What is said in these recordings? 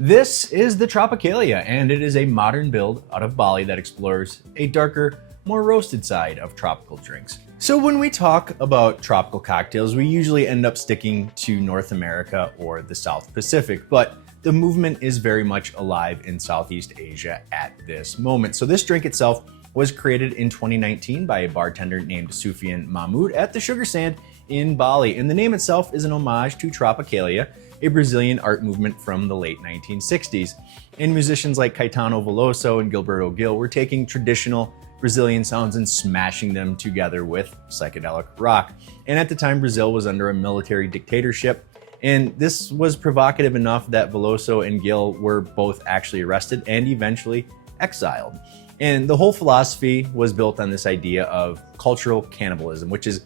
This is the Tropicalia, and it is a modern build out of Bali that explores a darker, more roasted side of tropical drinks. So when we talk about tropical cocktails, we usually end up sticking to North America or the South Pacific, but the movement is very much alive in Southeast Asia at this moment. So this drink itself was created in 2019 by a bartender named Sufian Mahmoud at the Sugar Sand in Bali, and the name itself is an homage to Tropicalia, a Brazilian art movement from the late 1960s. And musicians like Caetano Veloso and Gilberto Gil were taking traditional Brazilian sounds and smashing them together with psychedelic rock. And at the time, Brazil was under a military dictatorship, and this was provocative enough that Veloso and Gil were both actually arrested and eventually exiled. And the whole philosophy was built on this idea of cultural cannibalism, which is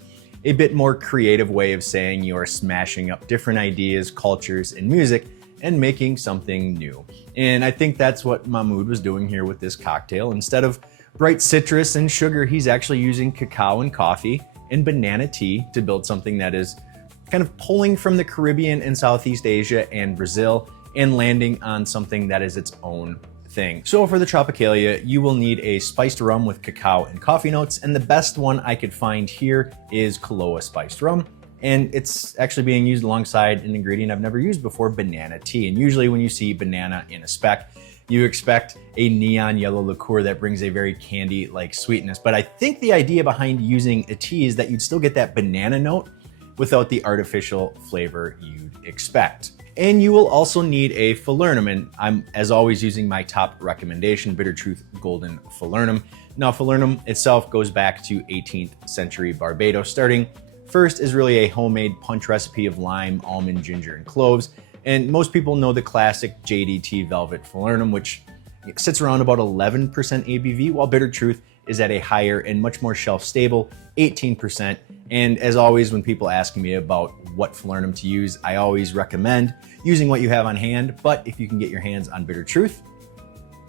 a bit more creative way of saying you are smashing up different ideas, cultures, and music and making something new. And I think that's what Mahmoud was doing here with this cocktail. Instead of bright citrus and sugar, he's actually using cacao and coffee and banana tea to build something that is kind of pulling from the Caribbean and Southeast Asia and Brazil and landing on something that is its own thing. So for the Tropicalia, you will need a spiced rum with cacao and coffee notes, and the best one I could find here is Koloa Spiced Rum, and it's actually being used alongside an ingredient I've never used before, banana tea. And usually when you see banana in a spec, you expect a neon yellow liqueur that brings a very candy-like sweetness. But I think the idea behind using a tea is that you'd still get that banana note without the artificial flavor you'd expect. And you will also need a Falernum, and I'm, as always, using my top recommendation, Bitter Truth Golden Falernum. Now, Falernum itself goes back to 18th century Barbados. Starting first is really a homemade punch recipe of lime, almond, ginger, and cloves. And most people know the classic JDT Velvet Falernum, which sits around about 11% ABV, while Bitter Truth is at a higher and much more shelf-stable 18%. And as always, when people ask me about what Falernum to use, I always recommend using what you have on hand. But if you can get your hands on Bitter Truth,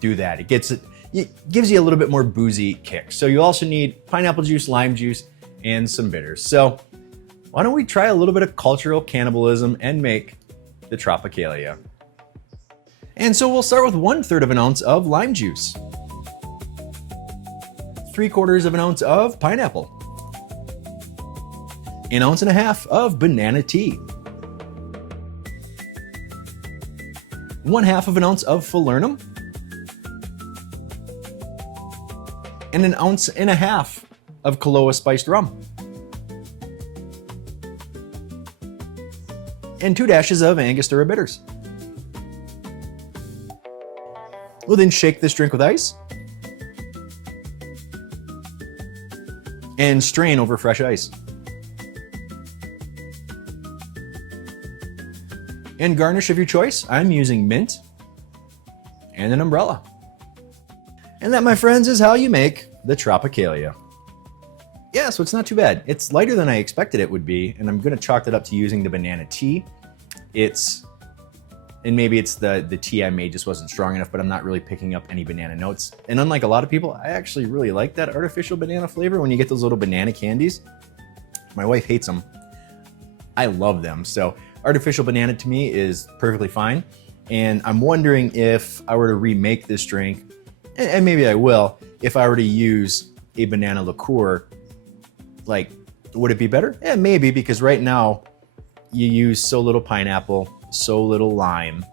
do that. It gives you a little bit more boozy kick. So you also need pineapple juice, lime juice, and some bitters. So why don't we try a little bit of cultural cannibalism and make the Tropicalia. And so we'll start with 1/3 of an ounce of lime juice, 3/4 of an ounce of pineapple, 1.5 ounces of banana tea, 1/2 ounce of Falernum, and 1.5 ounces of Koloa Spiced Rum, and 2 dashes of Angostura bitters. We'll then shake this drink with ice and strain over fresh ice. And garnish of your choice, I'm using mint and an umbrella. And that, my friends, is how you make the Tropicalia. Yeah, so it's not too bad. It's lighter than I expected it would be, and I'm gonna chalk it up to using the banana tea. And maybe it's the tea I made just wasn't strong enough, but I'm not really picking up any banana notes. And unlike a lot of people, I actually really like that artificial banana flavor when you get those little banana candies. My wife hates them. I love them. So artificial banana to me is perfectly fine. And I'm wondering if I were to remake this drink, and maybe I will, if I were to use a banana liqueur, like, would it be better? Yeah, maybe, because right now you use so little pineapple, so little lime,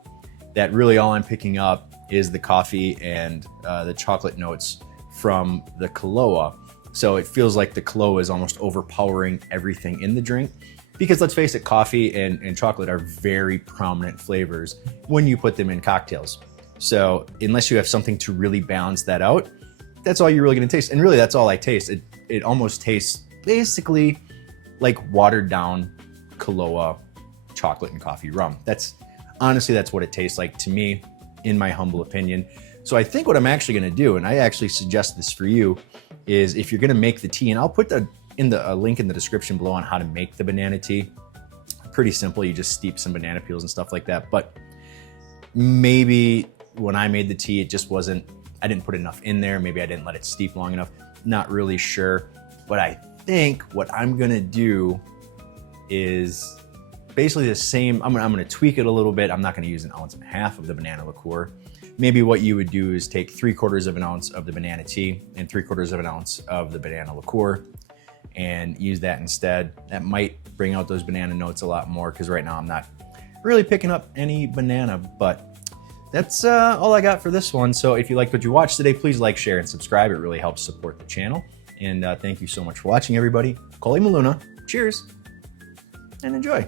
that really all I'm picking up is the coffee and the chocolate notes from the Koloa. So it feels like the Koloa is almost overpowering everything in the drink. Because let's face it, coffee and chocolate are very prominent flavors when you put them in cocktails. So unless you have something to really balance that out, that's all you're really gonna taste. And really, that's all I taste. It almost tastes basically like watered down Koloa chocolate and coffee rum. That's what it tastes like to me, in my humble opinion. So I think what I'm actually gonna do, and I actually suggest this for you, is if you're gonna make the tea, and I'll put a link in the description below on how to make the banana tea. Pretty simple, you just steep some banana peels and stuff like that. But maybe when I made the tea, I didn't put enough in there. Maybe I didn't let it steep long enough. Not really sure. But I think what I'm gonna do is basically the same. I'm gonna tweak it a little bit. I'm not gonna use 1.5 ounces of the banana liqueur. Maybe what you would do is take 3/4 of an ounce of the banana tea and 3/4 of an ounce of the banana liqueur and use that instead. That might bring out those banana notes a lot more because right now I'm not really picking up any banana, but that's all I got for this one. So if you liked what you watched today, please like, share, and subscribe. It really helps support the channel. And thank you so much for watching, everybody. Koloa Maluna, cheers, and enjoy.